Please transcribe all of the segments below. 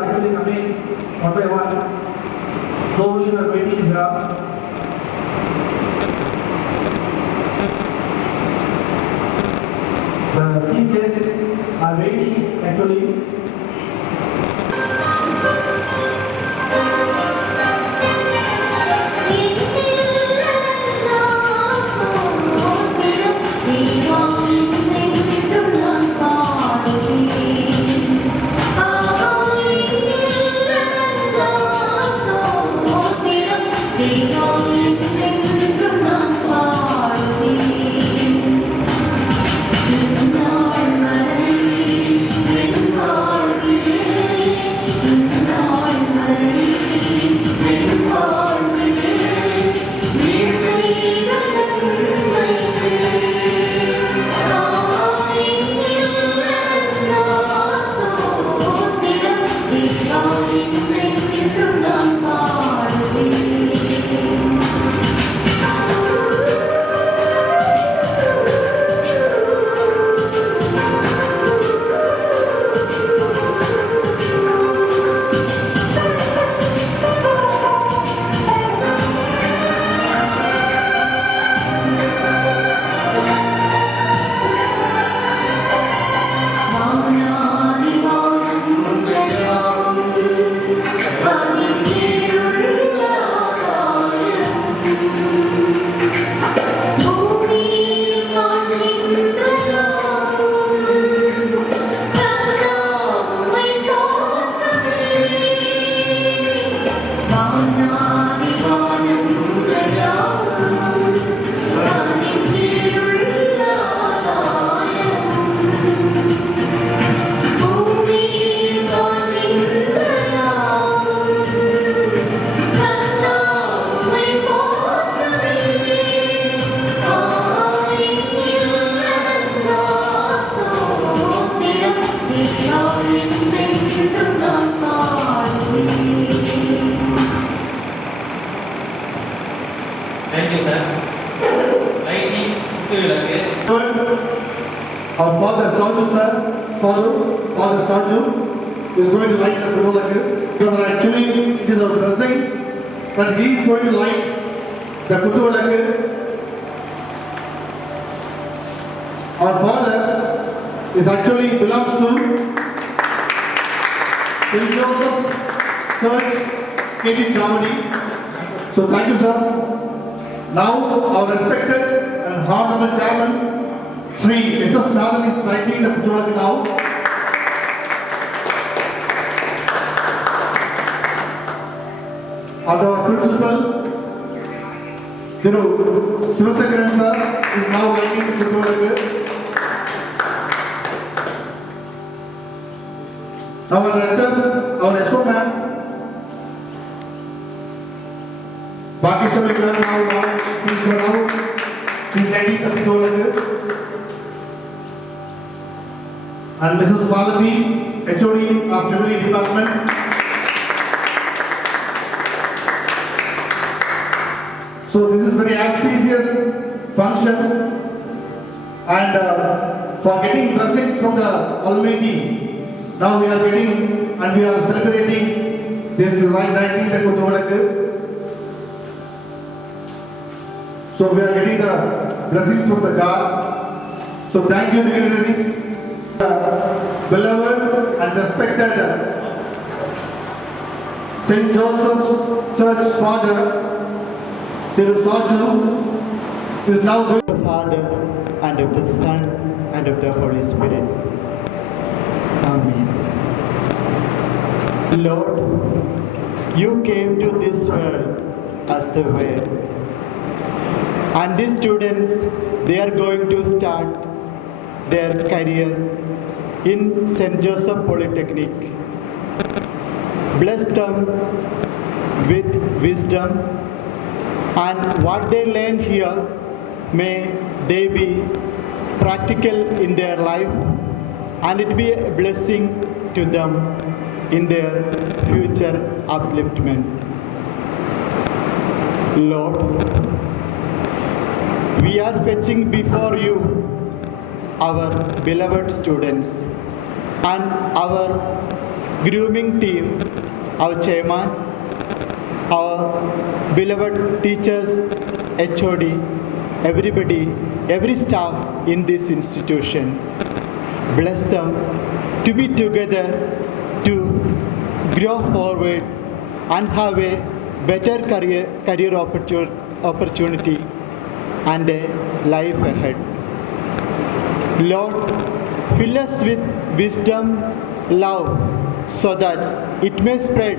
are actually coming one by one. So we are waiting here. The chief guests are waiting actually. Thank you, sir. Lighting, Our Father Sarju sir, Father Sarju is going to light the Kutuvalakku. So actually it is our blessings that he is going to light the Kutuvalakku. Our father is actually belongs to St. Joseph Church, KT Chamudi. So thank you, sir. Now our respected and honorable chairman, Sri S.S. Nathan is lighting the Kutuvalakku now. And our principal, Thiru Sivasekaran sir, is now lighting the Kutuvalakku. Now our directors, our SO ma'am, Bhageshwari ma'am now, please go now, she's lighting the Kutuvalakku. And Mrs. Malati, HOD of Jubilee Department. So this is very auspicious function, and for getting blessings from the Almighty, now we are getting and we are celebrating this lighting the Kutuvalakku. So we are getting the blessings from the God. So thank you, dignitaries. Beloved and respected St. Joseph's Church Father, Thiru Sarju, is now going of the Father, and of the Son, and of the Holy Spirit. Amen. Lord, you came to this world as the Word. And these students, they are going to start their career in St. Joseph Polytechnic. Bless them with wisdom, and what they learn here, may they be practical in their life, and it be a blessing to them in their future upliftment. Lord, we are fetching before you our beloved students and our grooming team, our chairman, our beloved teachers, HOD, everybody, every staff in this institution. Bless them to be together to grow forward and have a better career opportunity and a life ahead. Lord, fill us with wisdom, love, so that it may spread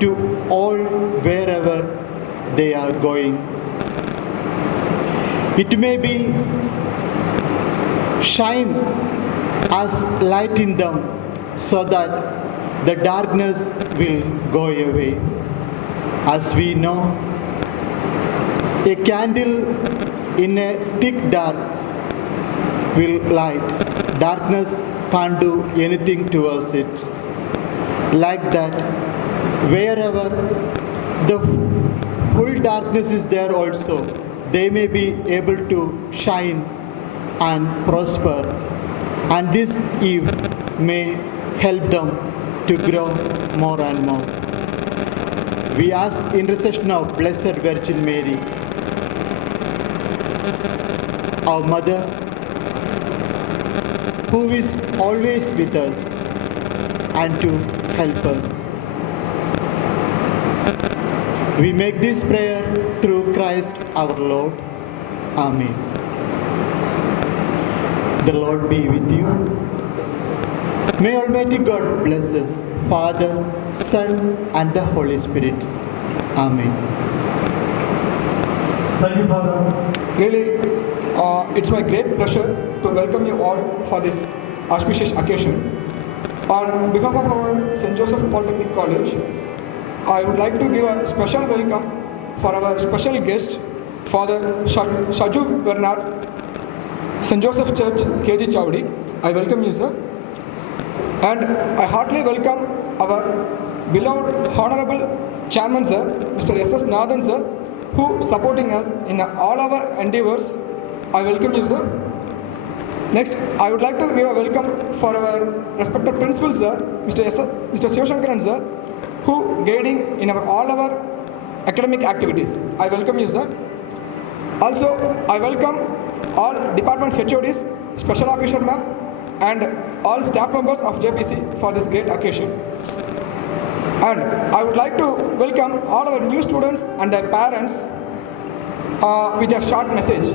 to all wherever they are going. It may be shine as light in them, so that the darkness will go away. As we know, a candle in a thick dark will light. Darkness can't do anything towards it. Like that, wherever the full darkness is there also, they may be able to shine and prosper. And this eve may help them to grow more and more. We ask intercession of Blessed Virgin Mary, our Mother, who is always with us and to help us. We make this prayer through Christ our Lord. Amen. The Lord be with you. May Almighty God bless us, Father, Son, and the Holy Spirit. Amen. Thank you, Father. Really, it's my great pleasure to welcome you all for this auspicious occasion. On behalf of our St. Joseph Polytechnic College, I would like to give a special welcome for our special guest, Father Shaju Bernard, St. Joseph Church, KG Chowdi. I welcome you, sir. And I heartily welcome our beloved Honorable Chairman, sir, Mr. S.S. Nathan, sir, who supporting us in all our endeavors. I welcome you, sir. Next, I would like to give a welcome for our respected principal, sir, Mr. Shivashankaran, sir, who guiding in all our academic activities. I welcome you, sir. Also, I welcome all department HODs, special officer ma'am, and all staff members of JPC for this great occasion. And I would like to welcome all our new students and their parents with a short message,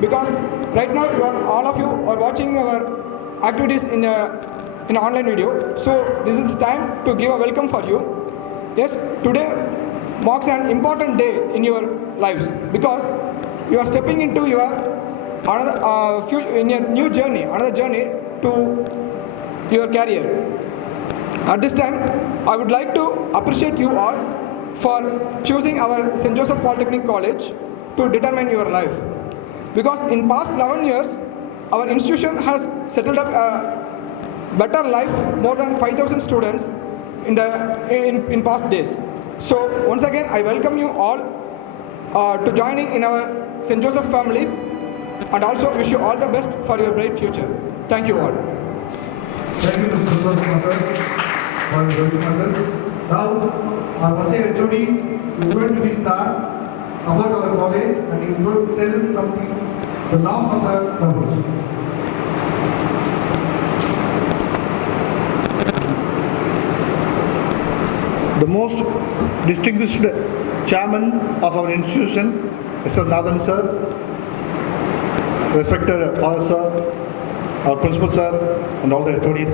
because right now all of you are watching our activities in an online video. So this is time to give a welcome for you. Yes, today marks an important day in your lives, because you are stepping into your new journey, another journey to your career. At this time, I would like to appreciate you all for choosing our St. Joseph Polytechnic College to determine your life. Because in past 11 years, our institution has settled up a better life, more than 5,000 students in past days. So once again, I welcome you all to joining in our St. Joseph family, and also wish you all the best for your bright future. Thank you all. Thank you, Mr. Mother, for your welcome. Now, our first HOD is going to be start about our college, and he is going to tell something, the norms of the college. The most distinguished chairman of our institution, Mr. Nathan sir, respected Father sir, our principal sir, and all the HODs.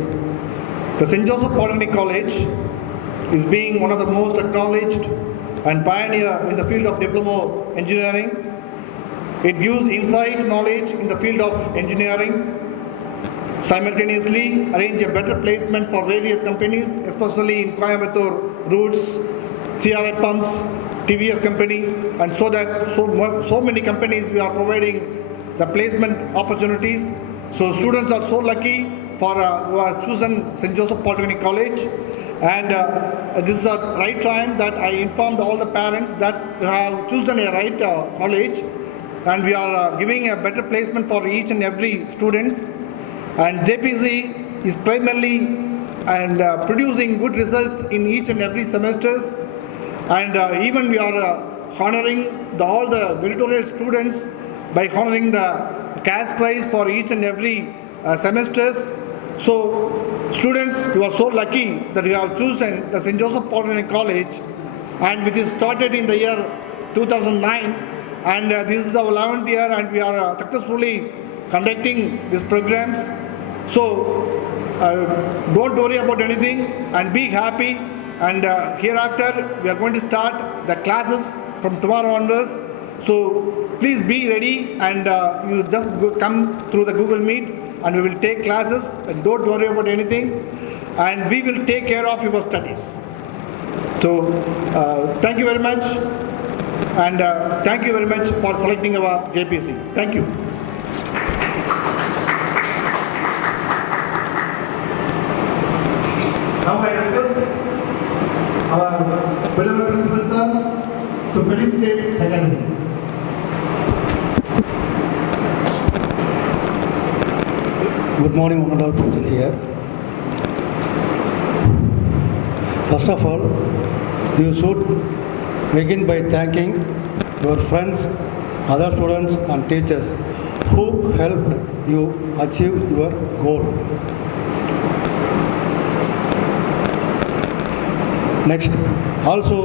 The St. Joseph Polytechnic College is being one of the most acknowledged and pioneer in the field of diploma engineering. It gives insight knowledge in the field of engineering, simultaneously arrange a better placement for various companies, especially in Coimbatore, Roots, CRI Pumps, TVS company, and so many companies we are providing the placement opportunities. So students are so lucky for who are chosen St. Joseph Polytechnic College, and this is a right time that I informed all the parents that they have chosen a right college, and we are giving a better placement for each and every students. And JPC is primarily and producing good results in each and every semesters. And even we are honoring all the meritorious students by honoring the cash prize for each and every semesters. So students, you are so lucky that you have chosen the St. Joseph Polytechnic College, and which is started in the year 2009, and this is our 11th year, and we are successfully conducting these programs. So don't worry about anything and be happy, and hereafter we are going to start the classes from tomorrow onwards. So please be ready, and you just come through the Google Meet, and we will take classes, and don't worry about anything, and we will take care of your studies. So thank you very much, and thank you very much for selecting our JPC. Thank you. Now I request our beloved principal sir to felicitate the academy. Good morning, honorable present here. First of all, you should begin by thanking your friends, other students and teachers who helped you achieve your goal. Next, also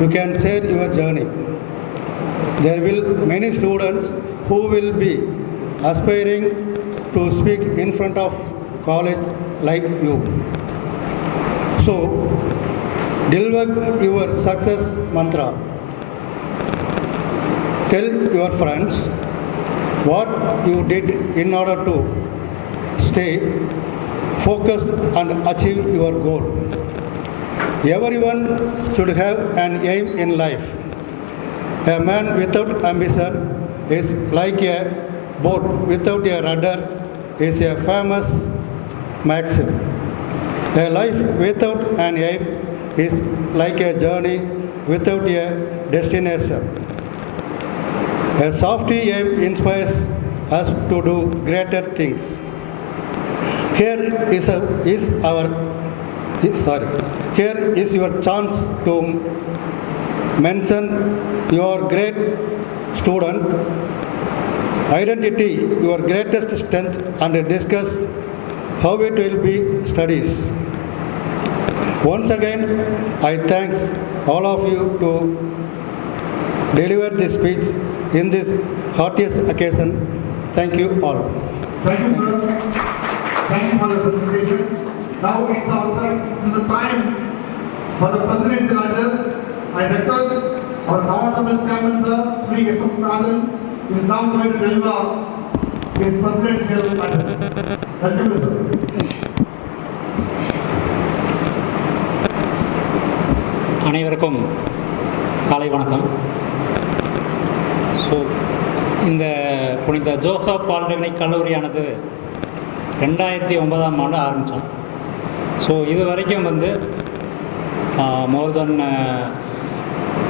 you can share your journey. There will many students who will be aspiring to speak in front of college like you. So, deliver your success mantra. Tell your friends what you did in order to stay focused and achieve your goal. Everyone should have an aim in life. A man without ambition is like a boat without a rudder is a famous maxim. A life without an aim is like a journey without a destination. A softy aim inspires us to do greater things. Here is your chance to mention your great student, identity your greatest strength, and discuss how it will be studies. Once again, I thank all of you to deliver this speech in this heartiest occasion. Thank you all. Thank you, sir. Thank you for the presentation. Now it's our time. This is the time for the presidential address. I request our honorable chairman, sir, Sri S.S. Nathan, is now going to deliver his presidential address. Welcome, sir. அனைவருக்கும் காலை வணக்கம். ஸோ இந்த புனித Joseph polytechnic கல்லூரியானது 2009ஆம் ஆண்டு ஆரம்பித்தோம். ஸோ இது வரைக்கும் வந்து மோர் தென்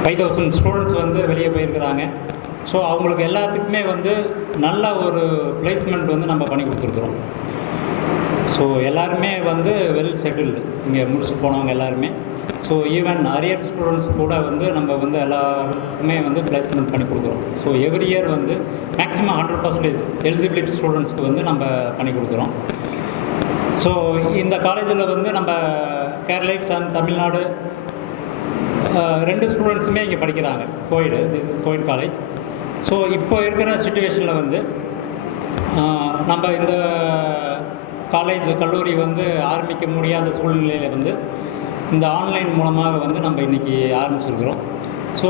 5000 ஸ்டூடெண்ட்ஸ் வந்து வெளியே போயிருக்கிறாங்க. ஸோ அவங்களுக்கு எல்லாத்துக்குமே வந்து நல்ல ஒரு பிளேஸ்மெண்ட் வந்து நம்ம பண்ணி கொடுத்துருக்குறோம். ஸோ எல்லாருமே வந்து வெல் செட்டில்டு இங்கே முடிச்சு போனவங்க எல்லாருமே. ஸோ ஈவன் அரியர் ஸ்டூடெண்ட்ஸ் கூட வந்து நம்ம வந்து எல்லாருக்குமே வந்து பிளேஸ்மெண்ட் பண்ணி கொடுக்குறோம். ஸோ எவ்ரி இயர் வந்து மேக்ஸிமம் 100% எலிஜிபிலிட்டி ஸ்டூடெண்ட்ஸ்க்கு வந்து நம்ம பண்ணி கொடுக்குறோம். ஸோ இந்த காலேஜில் வந்து நம்ம கேரளைட்ஸ் அண்ட் தமிழ்நாடு 2 ஸ்டூடெண்ட்ஸுமே இங்கே படிக்கிறாங்க. கோயிடு, திஸ் இஸ் கோயிட் காலேஜ். ஸோ இப்போ இருக்கிற சுச்சுவேஷனில் வந்து நம்ம இந்த கல்லூரி வந்து ஆரம்பிக்க முடியாத சூழ்நிலையில் வந்து இந்த ஆன்லைன் மூலமாக வந்து நம்ம இன்றைக்கி ஆரம்பிச்சிருக்கிறோம். ஸோ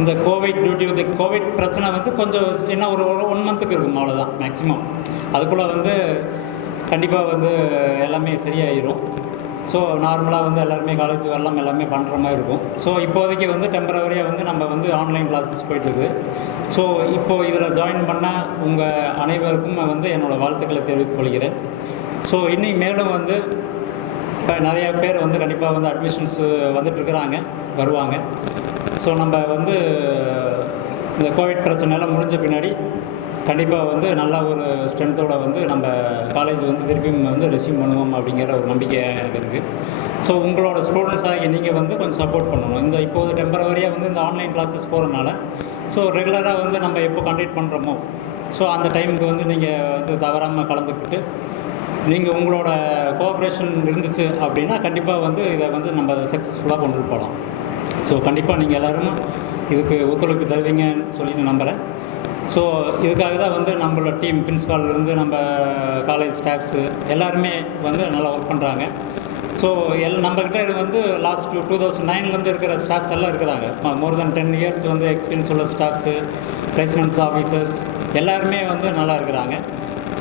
இந்த கோவிட் பிரச்சனை வந்து கொஞ்சம் என்ன ஒரு 1 மந்த்துக்கு இருக்கும், அவ்வளோதான் மேக்ஸிமம். அதுக்குள்ளே வந்து கண்டிப்பாக வந்து எல்லாமே சரியாயிடும். ஸோ நார்மலாக வந்து எல்லாருமே காலேஜ் வரலாம், எல்லாமே பண்ணுற மாதிரி இருக்கும். ஸோ இப்போதைக்கு வந்து டெம்பரவரியாக வந்து நம்ம வந்து ஆன்லைன் கிளாஸஸ் போயிட்டுருக்கு. ஸோ இப்போது இதில் ஜாயின் பண்ண உங்கள் அனைவருக்கும் நான் வந்து என்னோடய வாழ்த்துக்களை தெரிவித்துக் கொள்கிறேன். ஸோ இன்னும் மேலும் வந்து இப்போ நிறையா பேர் வந்து கண்டிப்பாக வந்து அட்மிஷன்ஸ் வந்துட்டுருக்குறாங்க, வருவாங்க. ஸோ நம்ம வந்து இந்த கோவிட் பிரச்சனைலாம் முடிஞ்ச பின்னாடி கண்டிப்பாக வந்து நல்ல ஒரு ஸ்ட்ரென்த்தோட வந்து நம்ம காலேஜ் வந்து திருப்பியும் வந்து ரெஸ்யூம் பண்ணுவோம் அப்படிங்கிற ஒரு நம்பிக்கை எனக்கு இருக்குது. ஸோ உங்களோட ஸ்டூடெண்ட்ஸாக நீங்கள் வந்து கொஞ்சம் சப்போர்ட் பண்ணணும். இந்த இப்போது டெம்பரவரியாக வந்து இந்த ஆன்லைன் கிளாஸஸ் போகிறனால ஸோ ரெகுலராக வந்து நம்ம எப்போ கண்டக்ட் பண்ணுறோமோ ஸோ அந்த டைமுக்கு வந்து நீங்கள் வந்து தவறாமல் கலந்துக்கிட்டு நீங்கள் உங்களோட கோஆப்ரேஷன் இருந்துச்சு அப்படின்னா கண்டிப்பாக வந்து இதை வந்து நம்ம சக்ஸஸ்ஃபுல்லாக கொண்டு போகலாம். ஸோ கண்டிப்பாக நீங்கள் எல்லோரும் இதுக்கு ஒத்துழைப்பு தருவீங்கன்னு சொல்லி நான் நம்புகிறேன். ஸோ இதுக்காக தான் வந்து நம்மளோட டீம் பிரின்ஸிபாலிருந்து நம்ம காலேஜ் ஸ்டாஃப்ஸு எல்லாருமே வந்து நல்லா ஒர்க் பண்ணுறாங்க. ஸோ நம்மக்கிட்ட இது வந்து லாஸ்ட் 2009 இருக்கிற ஸ்டாஃப்ஸ் எல்லாம் இருக்கிறாங்க. மோர் தென் 10 இயர்ஸ் வந்து எக்ஸ்பீரியன்ஸ் உள்ள ஸ்டாஃப்ஸு, பிளேஸ்மெண்ட்ஸ் ஆஃபீஸர்ஸ் எல்லாருமே வந்து நல்லா இருக்கிறாங்க.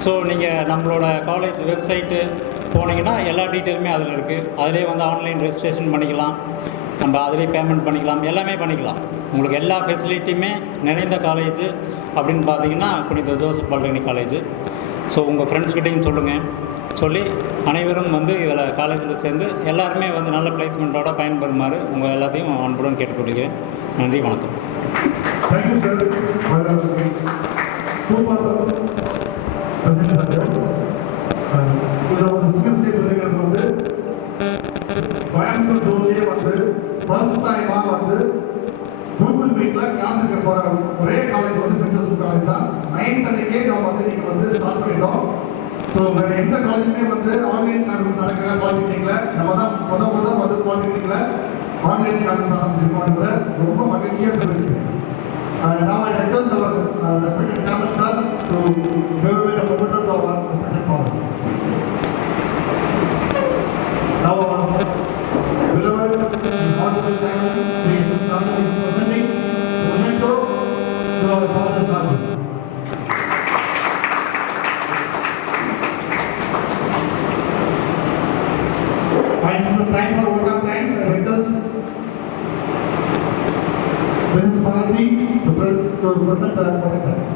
ஸோ நீங்கள் நம்மளோட காலேஜ் வெப்சைட்டு போனீங்கன்னா எல்லா டீட்டெயிலுமே அதில் இருக்குது. அதிலே வந்து ஆன்லைன் ரெஜிஸ்ட்ரேஷன் பண்ணிக்கலாம், நம்ம அதிலே பேமெண்ட் பண்ணிக்கலாம், எல்லாமே பண்ணிக்கலாம். உங்களுக்கு எல்லா ஃபெசிலிட்டியுமே நிறைந்த காலேஜ் அப்படின்னு பார்த்தீங்கன்னா புனித ஜோசப் பாலிடெக்னிக் காலேஜ். ஸோ உங்கள் ஃப்ரெண்ட்ஸ்கிட்டையும் சொல்லுங்கள், சொல்லி அனைவரும் வந்து இதில் காலேஜில் சேர்ந்து எல்லாருமே வந்து நல்ல பிளேஸ்மெண்ட்டோட பயன்பெறுமாறு உங்கள் எல்லாத்தையும் அன்புடன் கேட்டுக்கொள்கிறேன். நன்றி, வணக்கம். Thank you sir. வந்து கோயம்புத்தூர் ஜோன்லேயே வந்து ஃபர்ஸ்ட் டைமாக வந்து கூகுள் மீட்டில் கிளாஸ் எடுக்க போகிற ஒரே காலேஜ் வந்து சென்ட்ரல் காலேஜ் தான். 9th அன்னைக்கே நம்ம வந்து நீங்கள் வந்து ஸ்டார்ட் பண்ணிட்டோம். ஸோ வேறு எந்த காலேஜுமே வந்து ஆன்லைன் கிளாஸஸ் நடக்கிற பாலிடெக்னிக்கில் நம்ம தான் முதல் வந்து பாலிடெக்னிக்கில் ஆன்லைன் கிளாஸஸ் ஆரம்பிச்சிருக்கோம்ன்ற ரொம்ப மகிழ்ச்சியாக தெரிவிச்சுக்கிறேன். Now I request our respected chairman sir to give away the momentum to our respected fathers. Now our beloved honorable chairman, Sri Sandhu is presenting memento to our father Sandhu. And this is the time for vote of thanks. I request Mrs. Bharati to present the vote of thanks.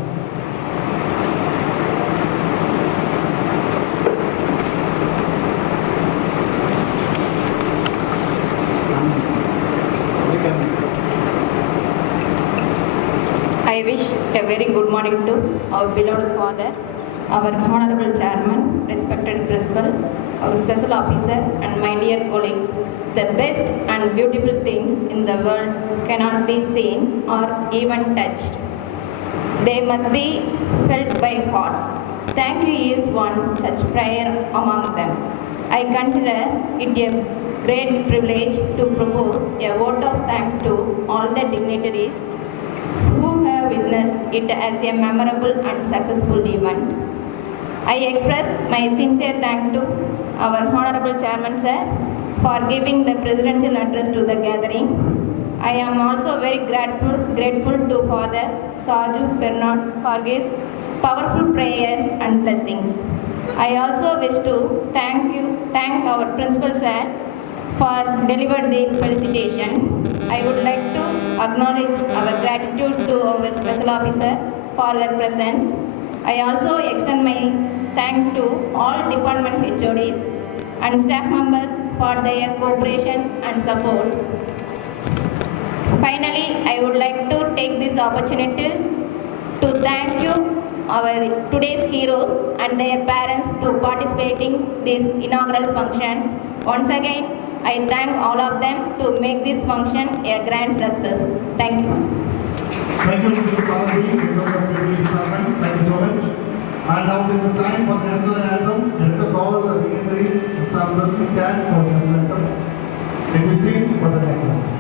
I wish a very good morning to our beloved father, our honorable chairman, respected principal, our special officer and my dear colleagues. The best and beautiful things in the world cannot be seen or even touched. They must be felt by heart. Thank you is one such prayer among them. I consider it a great privilege to propose a vote of thanks to all the dignitaries who have witnessed it as a memorable and successful event. I express my sincere thanks to our Honorable Chairman Sir for giving the presidential address to the gathering. I am also very grateful to Father Saju Bernard for his powerful prayer and blessings. I also wish to thank our Principal Sir for delivered the felicitation. I would like to acknowledge our gratitude to our special officer for their presence. I also extend my thanks to all department HODs and staff members for their cooperation and support. Finally, I would like to take this opportunity to thank you, our today's heroes and their parents to participating this inaugural function. Once again, I thank all of them to make this function a grand success. Thank you. Thank you, Mr. Bharati, thank you so much. And now this is the time for the national anthem. Let us all the dignitaries stand for the national anthem. Let me sing for the national anthem.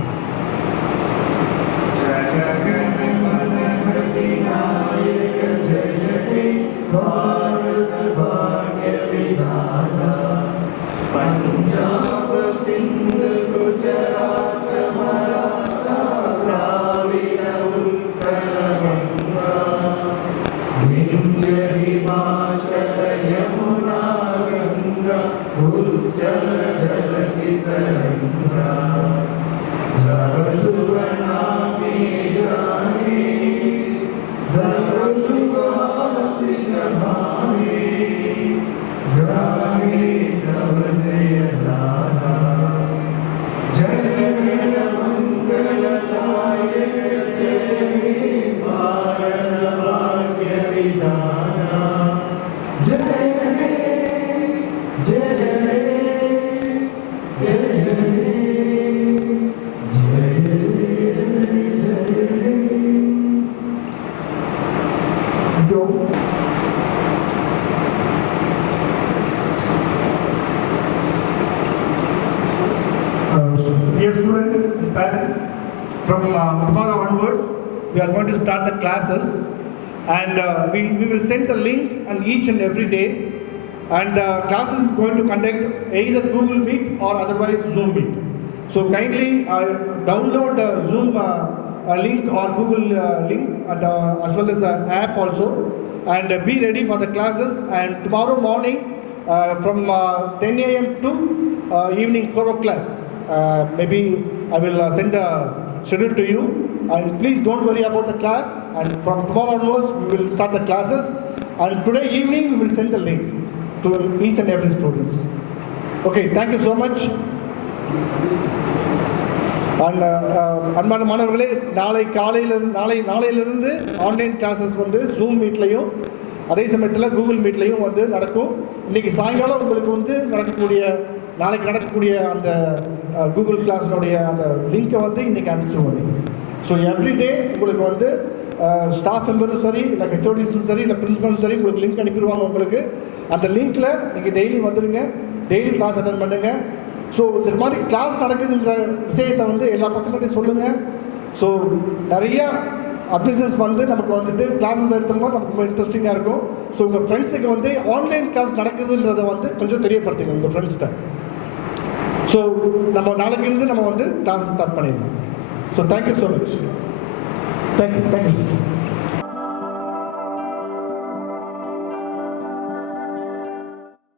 Punjab सिंध गुजरात मराठा द्राविड उत्कल गंगा विंध्य हिमाचल यमुना गंगा उज्जल जलधि तरंगा students and parents, from tomorrow onwards, we are going to start the classes, and we will send the link on each and every day, and classes is going to conduct either Google Meet or otherwise Zoom Meet. So kindly download the Zoom link or Google link, and as well as the app also, and be ready for the classes. And tomorrow morning from 10 a.m. to evening 4 o'clock, maybe I will send the schedule to you, and please don't worry about the class, and from tomorrow onwards we will start the classes, and today evening we will send the link to each and every students. Okay, thank you so much. அன்பான மாணவர்களே, நாளையிலிருந்து online classes வந்து ஜூம் மீட்லையும் அதே சமயத்தில் கூகுள் மீட்லையும் வந்து நடக்கும். இன்றைக்கி சாயங்காலம் உங்களுக்கு வந்து நாளைக்கு நடக்கக்கூடிய அந்த கூகுள் கிளாஸினுடைய அந்த லிங்க்கை வந்து இன்றைக்கி அனுப்பிச்சிடுவோம். ஸோ எவ்ரிடே உங்களுக்கு வந்து ஸ்டாஃப் மெம்பரும் சரி, இல்லை ஹெச்ஓடிஸும் சரி, இல்லை பிரின்சிபலும் சரி, உங்களுக்கு லிங்க் அனுப்பிடுவாங்க. உங்களுக்கு அந்த லிங்க்கில் நீங்கள் டெய்லி வந்துடுங்க, டெய்லி கிளாஸ் அட்டன் பண்ணுங்கள். ஸோ இந்த மாதிரி கிளாஸ் நடக்குதுன்ற விஷயத்தை வந்து எல்லா பசங்கள்கிட்டையும் சொல்லுங்கள். ஸோ நிறையா அட்மிஷன்ஸ் வந்து நமக்கு வந்துட்டு கிளாஸஸ் எடுத்தோம்னா நமக்கு ரொம்ப இன்ட்ரெஸ்டிங்காக இருக்கும். ஸோ உங்கள் ஃப்ரெண்ட்ஸுக்கு வந்து ஆன்லைன் கிளாஸ் நடக்குதுன்றதை வந்து கொஞ்சம் தெரியப்படுத்துங்க உங்கள் ஃப்ரெண்ட்ஸ்கிட்ட. ஸோ நம்ம நாளைக்கு நம்ம வந்து கிளாஸஸ் ஸ்டார்ட் பண்ணிடலாம். So thank you so much. Thank you.